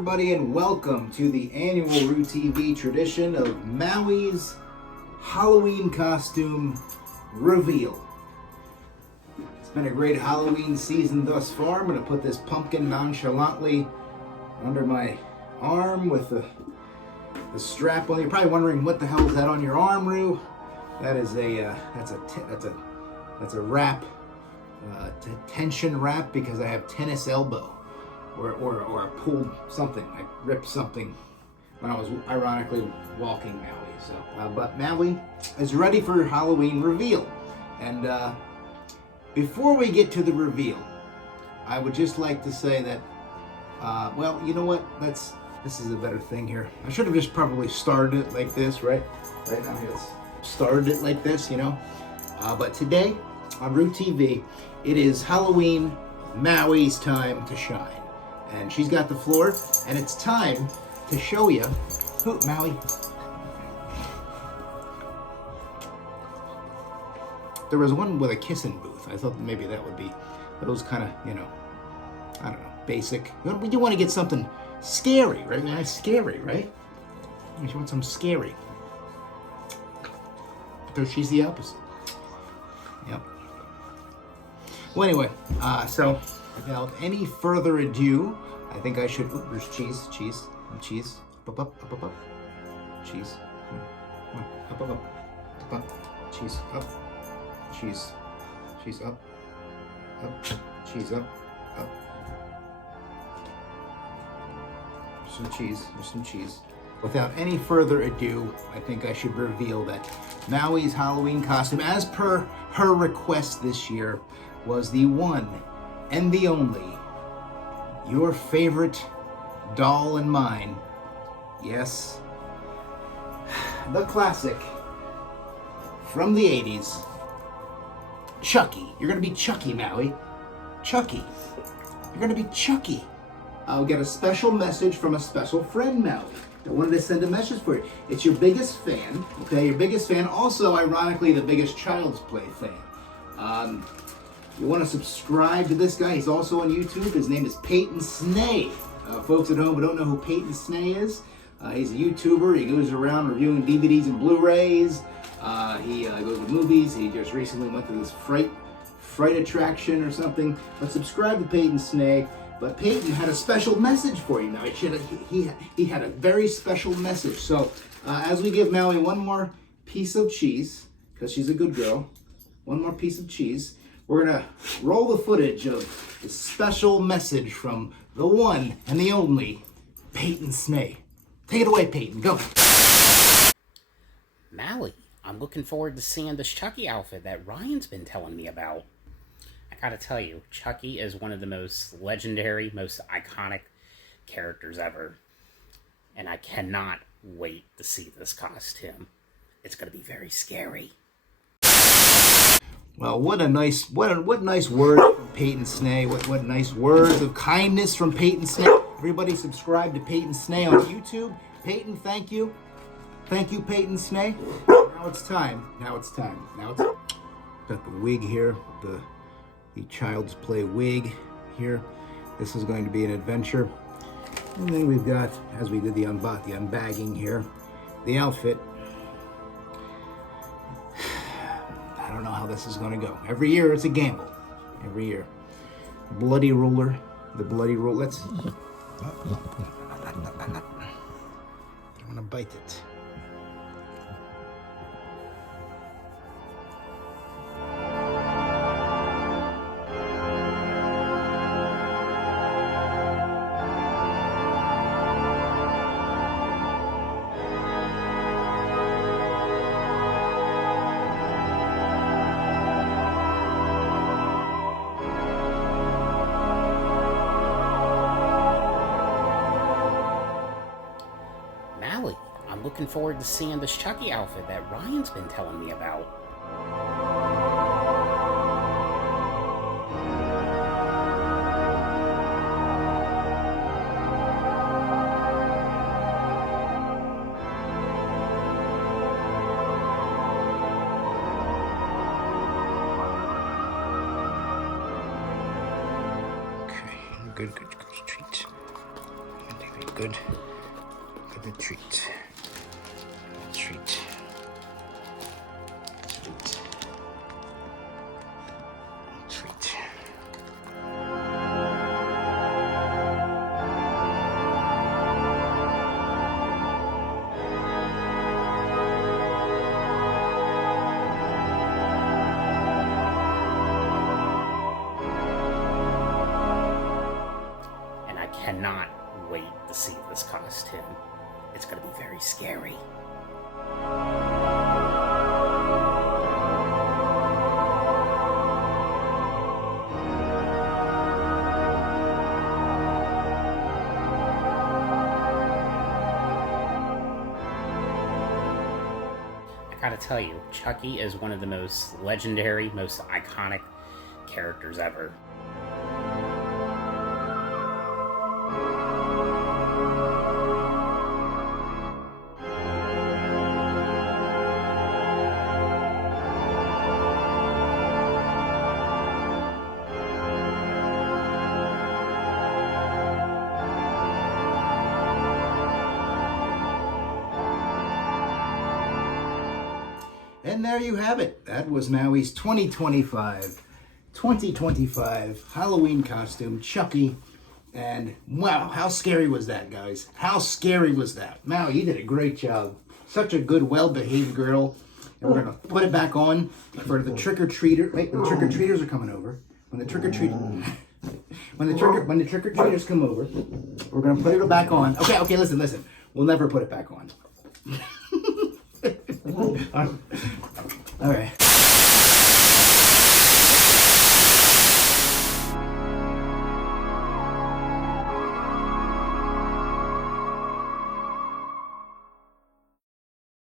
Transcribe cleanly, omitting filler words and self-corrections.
everybody, and welcome to the annual Roo TV tradition of Maui's Halloween costume reveal. It's been a great Halloween season thus far. I'm going to put this pumpkin nonchalantly under my arm with the strap on. You're probably wondering, what the hell is that on your arm, Roo? That is that's a wrap, tension wrap, because I have tennis elbow. Or I pulled something. I ripped something when I was ironically walking Maui. So, but Maui is ready for Halloween reveal. And before we get to the reveal, I would just like to say that, well, you know what? This is a better thing here. I should have just probably started it like this, right? Right now, let's started it like this, you know. But today on Roo TV, it is Halloween Maui's time to shine. And she's got the floor, and it's time to show you who, Maui. There was one with a kissing booth. I thought maybe that would be, but it was kind of, you know, I don't know, basic. You want to get something scary, right? Nice scary, right? You want something scary. Because she's the opposite. Yep. Well, anyway, so without any further ado, I think I should. Ooh, there's cheese. Up. Cheese. Up. Cheese up. Cheese up. Cheese up. There's some cheese. Without any further ado, I think I should reveal that Maui's Halloween costume, as per her request this year, was the one and the only, your favorite doll and mine. Yes, the classic from the 80s, Chucky. You're gonna be Chucky, Maui. Chucky. You're gonna be Chucky. I'll get a special message from a special friend, Maui. I wanted to send a message for you. It's your biggest fan, okay? Your biggest fan. Also, ironically, the biggest Child's Play fan. You want to subscribe to this guy. He's also on YouTube. His name is Peyton Snay. Folks at home who don't know who Peyton Snay is, he's a YouTuber. He goes around reviewing DVDs and Blu-rays. He goes to movies. He just recently went to this fright attraction or something. But subscribe to Peyton Snay. But Peyton had a special message for you now. He had a very special message. So as we give Maui one more piece of cheese, because she's a good girl, one more piece of cheese, we're gonna roll the footage of the special message from the one and the only Peyton Snay. Take it away, Peyton. Go. Maui, I'm looking forward to seeing this Chucky outfit that Ryan's been telling me about. I gotta tell you, Chucky is one of the most legendary, most iconic characters ever. And I cannot wait to see this costume. It's gonna be very scary. Well, what nice words from Peyton Snay. What nice words of kindness from Peyton Snay. Everybody subscribe to Peyton Snay on YouTube. Peyton, thank you. Thank you, Peyton Snay. Now it's time. Got the wig here, the Child's Play wig here. This is going to be an adventure. And then we've got, as we did the unbagging here, the outfit. I don't know how this is going to go. Every year it's a gamble. Every year. Bloody ruler. The bloody ruler. Let's. I don't want to bite it. I'm looking forward to seeing this Chucky outfit that Ryan's been telling me about. Okay, good treat. good treat. Treat. And I cannot wait to see this costume. It's going to be very scary. I gotta tell you, Chucky is one of the most legendary, most iconic characters ever. And there you have it. That was Maui's 2025 Halloween costume, Chucky. And wow, how scary was that, guys? How scary was that? Maui, you did a great job. Such a good, well-behaved girl. And we're going to put it back on for the trick-or-treater. Wait, the trick-or-treaters are coming over. When the trick-or-treaters come over, we're going to put it back on. Okay, listen. We'll never put it back on. All right.